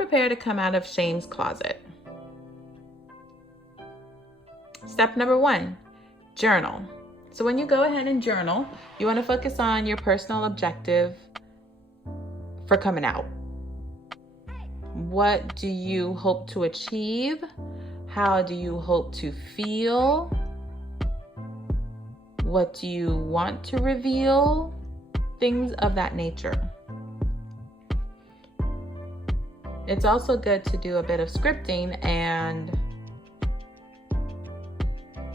prepare to come out of shame's closet. Step number 1, journal. So when you go ahead and journal, you want to focus on your personal objective for coming out. What do you hope to achieve? How do you hope to feel? What do you want to reveal? Things of that nature. It's also good to do a bit of scripting and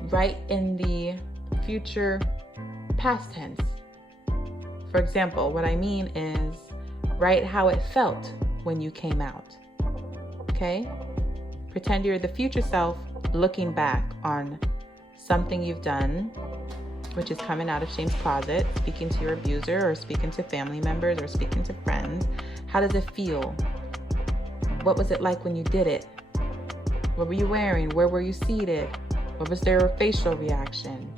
write in the future past tense. For example, what I mean is write how it felt when you came out. Okay? Pretend you're the future self looking back on something you've done, which is coming out of shame's closet, speaking to your abuser or speaking to family members or speaking to friends. How does it feel? What was it like when you did it? What were you wearing? Where were you seated? What was their facial reaction?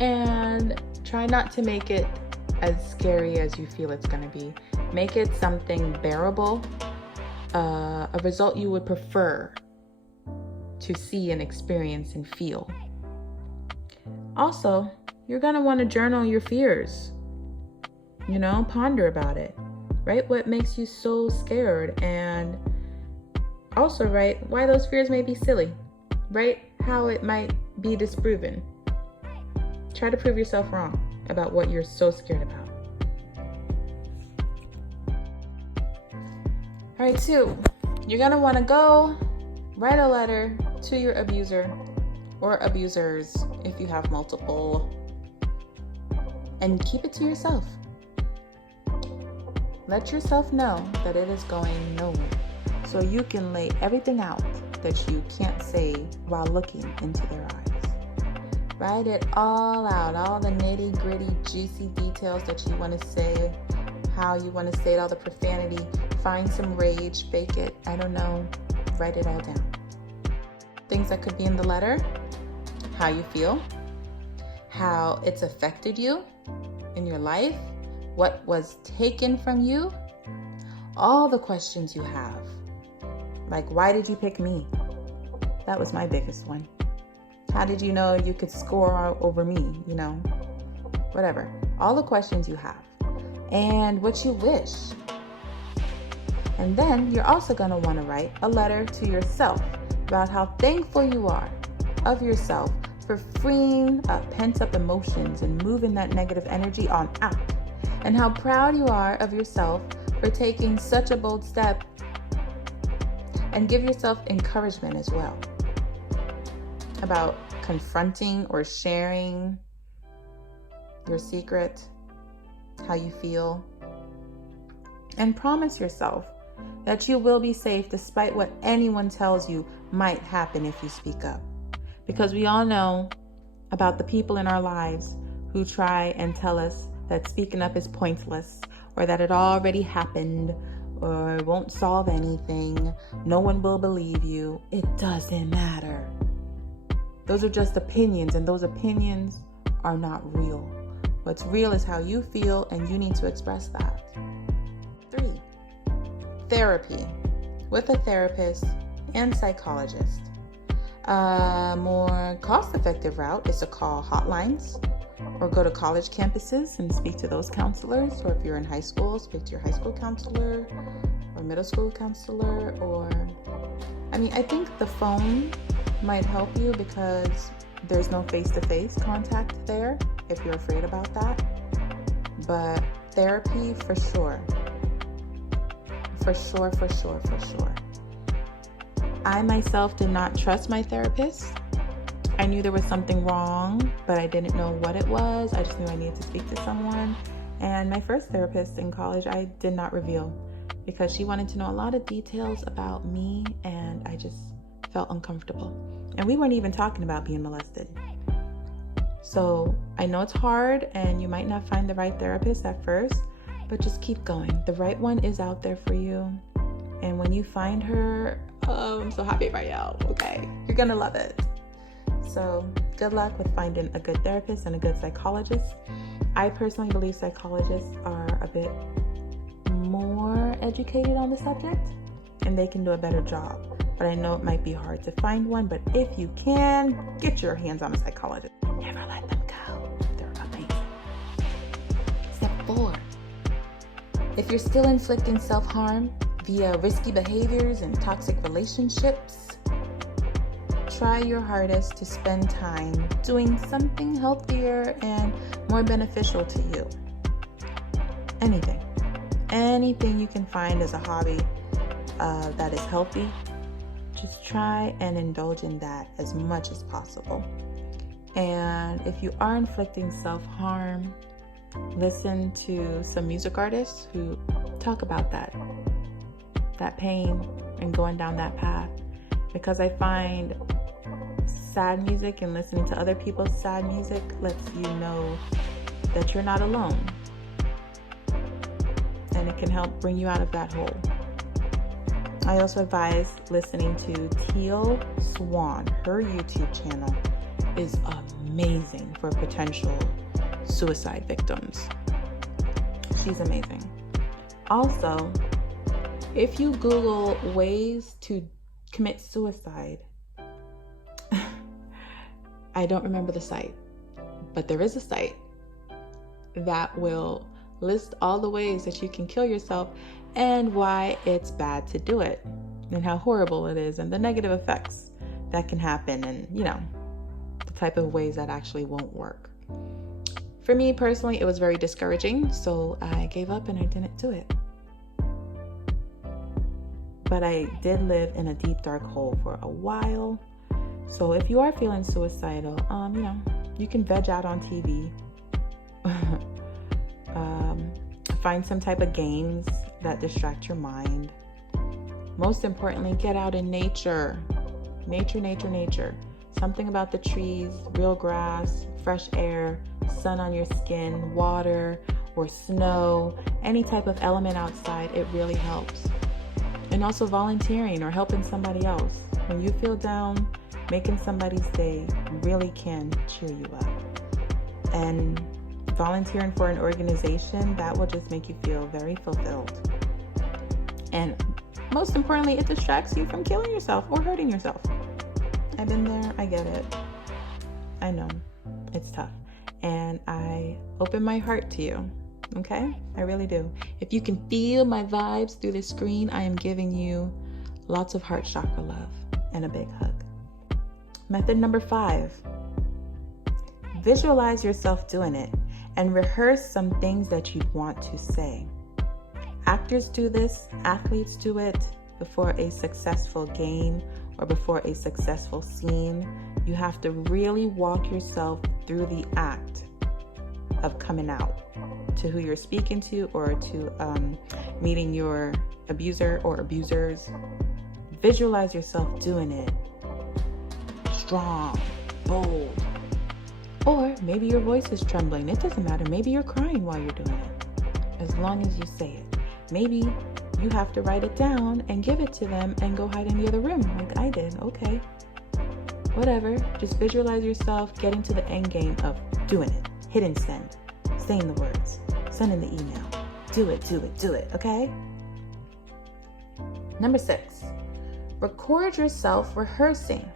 And try not to make it as scary as you feel it's going to be. Make it something bearable, a result you would prefer to see and experience and feel. Also, you're going to want to journal your fears. Ponder about it. Write what makes you so scared, and also write why those fears may be silly. Write how it might be disproven. Try to prove yourself wrong about what you're so scared about. All right, 2, you're going to want to go write a letter to your abuser or abusers if you have multiple, and keep it to yourself. Let yourself know that it is going nowhere, so you can lay everything out that you can't say while looking into their eyes. Write it all out, all the nitty gritty, juicy details that you want to say, how you want to say it, all the profanity. Find some rage, fake it, I don't know, write it all down. Things that could be in the letter: how you feel, how it's affected you in your life, what was taken from you, all the questions you have. Like, why did you pick me? That was my biggest one. How did you know you could score over me? Whatever. All the questions you have and what you wish. And then you're also going to want to write a letter to yourself about how thankful you are of yourself for freeing pent up emotions and moving that negative energy on out. And how proud you are of yourself for taking such a bold step, and give yourself encouragement as well about confronting or sharing your secret, how you feel, and promise yourself that you will be safe despite what anyone tells you might happen if you speak up. Because we all know about the people in our lives who try and tell us that speaking up is pointless, or that it already happened, or it won't solve anything. No one will believe you. It doesn't matter. Those are just opinions, and those opinions are not real. What's real is how you feel, and you need to express that. 3, therapy with a therapist and psychologist. A more cost-effective route is to call hotlines or go to college campuses and speak to those counselors. Or if you're in high school, speak to your high school counselor or middle school counselor. I think the phone might help you because there's no face-to-face contact there if you're afraid about that. But therapy for sure. For sure. I myself did not trust my therapist. I knew there was something wrong, but I didn't know what it was. I just knew I needed to speak to someone. And my first therapist in college, I did not reveal because she wanted to know a lot of details about me, and I just felt uncomfortable. And we weren't even talking about being molested. So I know it's hard and you might not find the right therapist at first, but just keep going. The right one is out there for you. And when you find her, I'm so happy right now, okay? You're gonna love it. So good luck with finding a good therapist and a good psychologist. I personally believe psychologists are a bit more educated on the subject, and they can do a better job. But I know it might be hard to find one, but if you can, get your hands on a psychologist. Never let them go. They're amazing. Step 4. If you're still inflicting self-harm via risky behaviors and toxic relationships, try your hardest to spend time doing something healthier and more beneficial to you. Anything you can find as a hobby that is healthy, just try and indulge in that as much as possible. And if you are inflicting self-harm, listen to some music artists who talk about that pain and going down that path, because I find sad music and listening to other people's sad music lets you know that you're not alone, and it can help bring you out of that hole. I also advise listening to Teal Swan. Her YouTube channel is amazing for potential suicide victims. She's amazing. Also, if you Google ways to commit suicide, I don't remember the site, but there is a site that will list all the ways that you can kill yourself and why it's bad to do it, and how horrible it is, and the negative effects that can happen, and the type of ways that actually won't work. For me personally, it was very discouraging, so I gave up and I didn't do it. But I did live in a deep dark hole for a while. So if you are feeling suicidal, you can veg out on TV. Find some type of games that distract your mind. Most importantly, get out in nature. Nature. Something about the trees, real grass, fresh air, sun on your skin, water or snow, any type of element outside, it really helps. And also volunteering or helping somebody else. When you feel down, making somebody's day really can cheer you up. And volunteering for an organization, that will just make you feel very fulfilled. And most importantly, it distracts you from killing yourself or hurting yourself. I've been there, I get it. I know, it's tough. And I open my heart to you, okay? I really do. If you can feel my vibes through the screen, I am giving you lots of heart chakra love and a big hug. Method number 5. Visualize yourself doing it and rehearse some things that you'd want to say. Actors do this, athletes do it before a successful game or before a successful scene. You have to really walk yourself through the act of coming out to who you're speaking to, or to meeting your abuser or abusers. Visualize yourself doing it. Strong, bold. Or maybe your voice is trembling. It doesn't matter. Maybe you're crying while you're doing it. As long as you say it. Maybe you have to write it down and give it to them and go hide in the other room like I did. Okay. Whatever. Just visualize yourself getting to the end game of doing it. Hit and send. Saying the words. Sending the email. Do it. Okay? Number 6. Record yourself rehearsing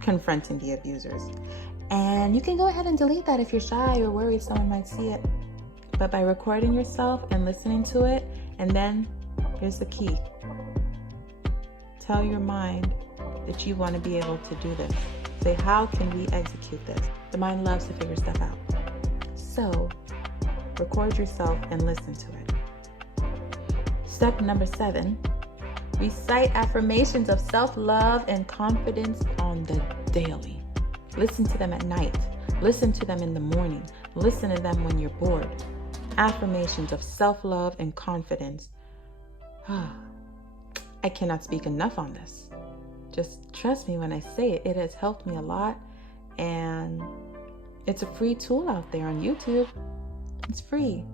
confronting the abusers. And you can go ahead and delete that if you're shy or worried someone might see it. But by recording yourself and listening to it, and then here's the key. Tell your mind that you want to be able to do this. Say, how can we execute this? The mind loves to figure stuff out. So, record yourself and listen to it. Step number 7. Recite affirmations of self-love and confidence on the daily. Listen to them at night. Listen to them in the morning. Listen to them when you're bored. Affirmations of self-love and confidence. I cannot speak enough on this. Just trust me when I say it. It has helped me a lot. And it's a free tool out there on YouTube. It's free.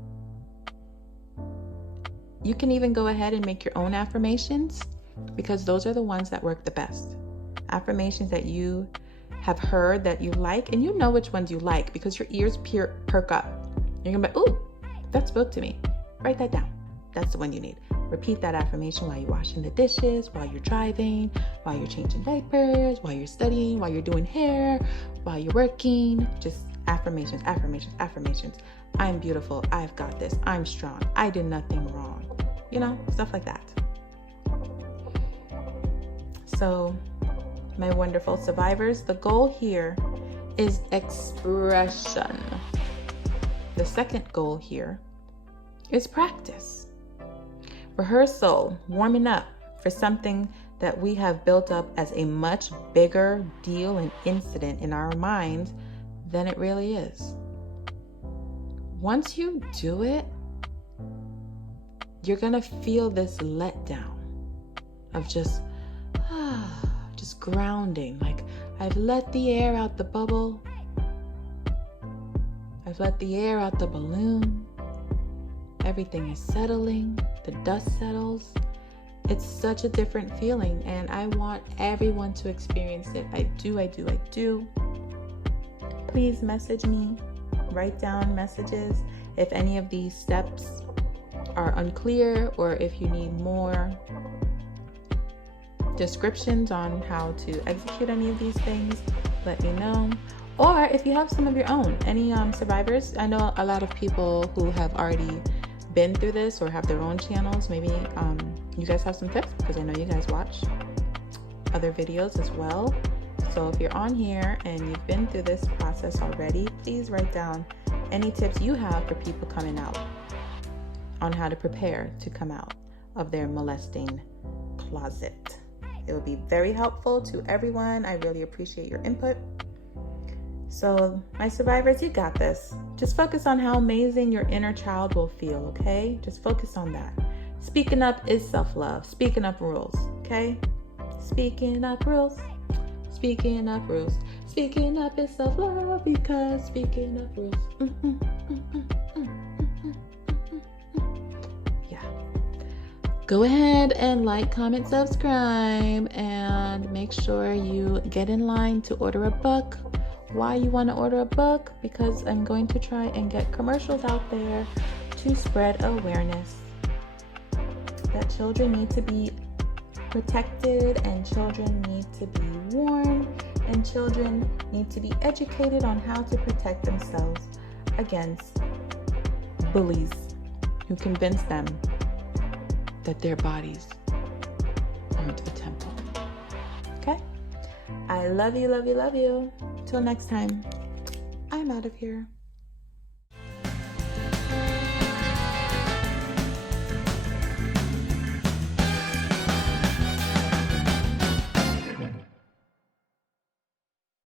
You can even go ahead and make your own affirmations, because those are the ones that work the best. Affirmations that you have heard that you like, and you know which ones you like because your ears perk up. You're gonna be, ooh, that spoke to me. Write that down. That's the one you need. Repeat that affirmation while you're washing the dishes, while you're driving, while you're changing diapers, while you're studying, while you're doing hair, while you're working. Just affirmations, affirmations, affirmations. I'm beautiful. I've got this. I'm strong. I did nothing wrong. You know, stuff like that. So, my wonderful survivors, the goal here is expression. The second goal here is practice. Rehearsal, warming up for something that we have built up as a much bigger deal and incident in our minds than it really is. Once you do it, you're gonna feel this letdown of just grounding. Like, I've let the air out the bubble. I've let the air out the balloon. Everything is settling. The dust settles. It's such a different feeling, and I want everyone to experience it. I do. Please message me. Write down messages if any of these steps are unclear, or if you need more descriptions on how to execute any of these things, let me know. Or if you have some of your own, any survivors. I know a lot of people who have already been through this or have their own channels. Maybe you guys have some tips, because I know you guys watch other videos as well. So if you're on here and you've been through this process already, please write down any tips you have for people coming out on how to prepare to come out of their molesting closet. It will be very helpful to everyone. I really appreciate your input. So, my survivors, you got this. Just focus on how amazing your inner child will feel, okay? Just focus on that. Speaking up is self-love. Speaking up rules, okay? Speaking up rules. Speaking up rules. Speaking up is self-love, because speaking up rules. Yeah. Go ahead and like, comment, subscribe, and make sure you get in line to order a book. Why you want to order a book? Because I'm going to try and get commercials out there to spread awareness that children need to be protected, and children need to be warned, and children need to be educated on how to protect themselves against bullies who convince them that their bodies aren't a temple. Okay? I love you, love you, love you. Till next time, I'm out of here.